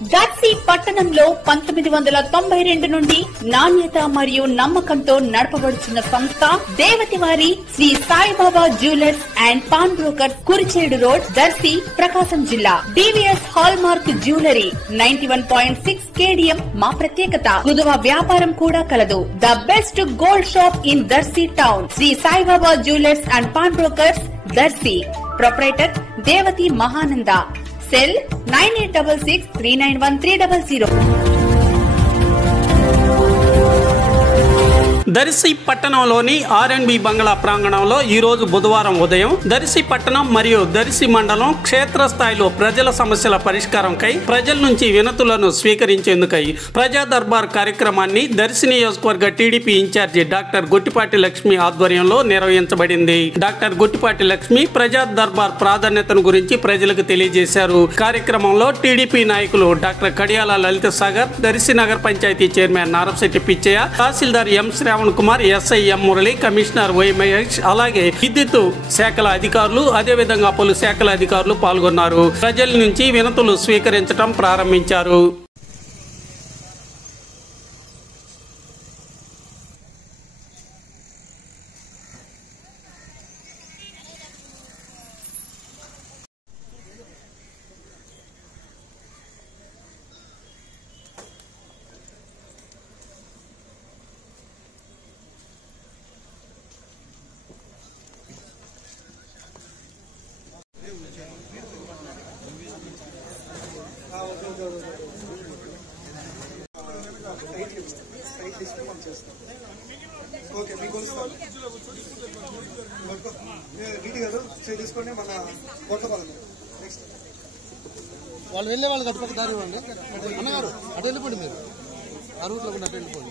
దర్శి పట్టణంలో 1992 నుండి నాణ్యత మరియు నమ్మకంతో నడపబడుతున్న సంస్థ దేవతివారి Sri Saibaba jewellers and pawn brokers Kurichedu road, Darsi, Prakasam జిల్లా. DVS hallmark jewellery 91.6 KDM మా ప్రత్యేకత. కుదువ వ్యాపారం కూడా కలదు. The best gold shop in Darsi town. Sri Saibaba jewellers and pawn brokers, Darsi. Proprietor Devathi Mahananda. Cell 9866391300. Darsi పట్టణంలోని R&B బంగ్లా ప్రాంగణంలో ఈ రోజు బుధవారం ఉదయం దర్శి పట్టణం మరియు దర్శి మండలం క్షేత్రస్థాయిలో ప్రజల సమస్యల పరిష్కారంకై ప్రజల నుంచి వినతులను స్వీకరించేందుకై ప్రజా దర్బార్ కార్యక్రమాన్ని దర్శి నియోజకవర్గ టీడీపీ ఇన్ఛార్జి డాక్టర్ గొట్టిపాటి లక్ష్మి ఆధ్వర్యంలో నిర్వహించబడింది. డాక్టర్ గొట్టిపాటి లక్ష్మి ప్రజా దర్బార్ ప్రాధాన్యతను గురించి ప్రజలకు తెలియజేశారు. కార్యక్రమంలో టీడీపీ నాయకులు డాక్టర్ కడియాల లలిత సాగర్, దర్శి నగర పంచాయతీ చైర్మన్ నారపశెట్టి పిచ్చయ్య, తహసీల్దార్ M Sravan Kumar, SI M Murali, commissioner Y Mahesh, అలాగే విద్యుత్ శాఖల అధికారులు, అదేవిధంగా పలు శాఖల అధికారులు పాల్గొన్నారు. ప్రజల నుంచి వినతులు స్వీకరించడం ప్రారంభించారు. ఓకే మీకు డీటీ గారు తీసుకొని మన కొత్తపాలెం నెక్స్ట్ వాళ్ళు వెళ్ళే వాళ్ళకి అటుపక్క దారి ఇవ్వండి. అన్నగారు అటు వెళ్ళిపోండి, మీరు ఆ రూట్లో కూడా అటు వెళ్ళిపోండి.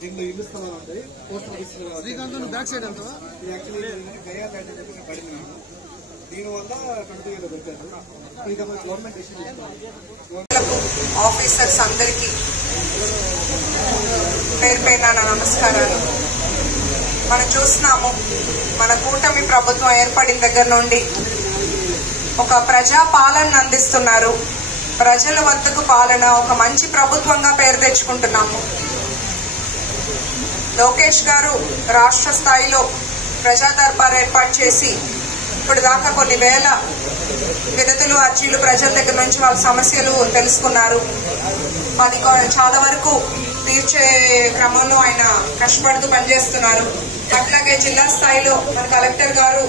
దీనిలో ఇల్లు స్థలాలు ఉంటాయి. శ్రీకాంత్ బ్యాక్ సైడ్ ఎంత యాక్చువల్లీ గయా ల్యాండ్ చెప్పి పడింది. దీనివల్ల 20 ఏళ్ళు పెట్టారు. ఇక గవర్నమెంట్ డెసిషన్ ఆఫీసర్స్ అందరికీ పేరు పేరున నమస్కారాలు. మనం చూస్తున్నాము, మన కూటమి ప్రభుత్వం ఏర్పడిన దగ్గర నుండి ఒక ప్రజా పాలన అందిస్తున్నారు. ప్రజల వద్దకు పాలన, ఒక మంచి ప్రభుత్వంగా పేరు తెచ్చుకుంటున్నాము. లోకేష్ గారు రాష్ట్ర స్థాయిలో ప్రజా దర్బార్ ఏర్పాటు చేసి ఇప్పుడు దాకా కొన్ని వేల వినతులు, అర్జీలు ప్రజల దగ్గర నుంచి వాళ్ళ సమస్యలు తెలుసుకున్నారు. అది చాలా వరకు తీర్చే క్రమంలో ఆయన కష్టపడుతూ పనిచేస్తున్నారు. అట్లాగే జిల్లా స్థాయిలో మన కలెక్టర్ గారు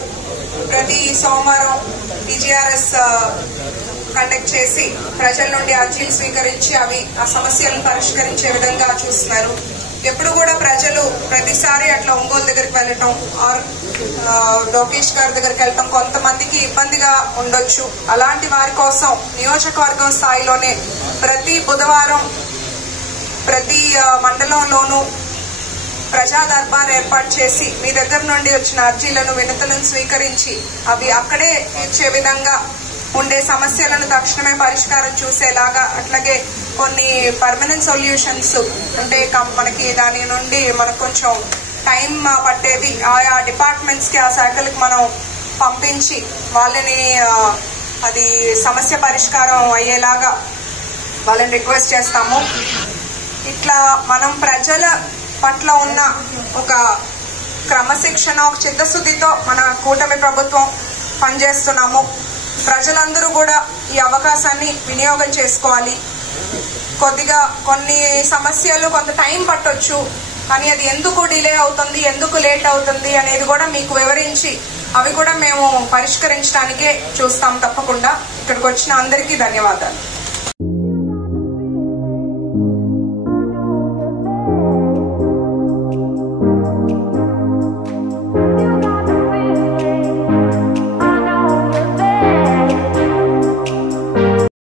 ప్రతి సోమవారం టీజీఆర్ఎస్ కండక్ట్ చేసి ప్రజల నుండి అర్జీలు స్వీకరించి అవి ఆ సమస్యలను పరిష్కరించే విధంగా చూస్తున్నారు. ఎప్పుడు కూడా ప్రజలు ప్రతిసారి అట్లా ఒంగోలు దగ్గరికి వెళ్ళటం, లోకేష్ గారి దగ్గరికి వెళ్ళటం కొంతమందికి ఇబ్బందిగా ఉండొచ్చు. అలాంటి వారి కోసం నియోజకవర్గం స్థాయిలోనే ప్రతి బుధవారం ప్రతి మండలంలోనూ ప్రజా దర్బార్ ఏర్పాటు చేసి మీ దగ్గర నుండి వచ్చిన అర్జీలను, వినతులను స్వీకరించి అవి అక్కడే తీర్చే విధంగా ఉండే సమస్యలను తక్షణమే పరిష్కారం చూసేలాగా, అట్లాగే కొన్ని పర్మనెంట్ సొల్యూషన్స్ అంటే మనకి దాని నుండి మనకు కొంచెం టైం పట్టేవి ఆయా డిపార్ట్మెంట్స్ కి, ఆ శాఖలకు మనం పంపించి వాళ్ళని అది సమస్య పరిష్కారం అయ్యేలాగా వాళ్ళని రిక్వెస్ట్ చేస్తాము. ఇట్లా మనం ప్రజల పట్ల ఉన్న ఒక క్రమశిక్షణ, ఒక చిత్తశుద్ధితో మన కూటమి ప్రభుత్వం పనిచేస్తున్నాము. ప్రజలందరూ కూడా ఈ అవకాశాన్ని వినియోగం చేసుకోవాలి. కొద్దిగా కొన్ని సమస్యలు కొంత టైం పట్టొచ్చు, కానీ అది ఎందుకు డిలే అవుతుంది, ఎందుకు లేట్ అవుతుంది అనేది కూడా మీకు వివరించి అవి కూడా మేము పరిష్కరించడానికే చూస్తాం. తప్పకుండా ఇక్కడికి వచ్చిన అందరికీ ధన్యవాదాలు.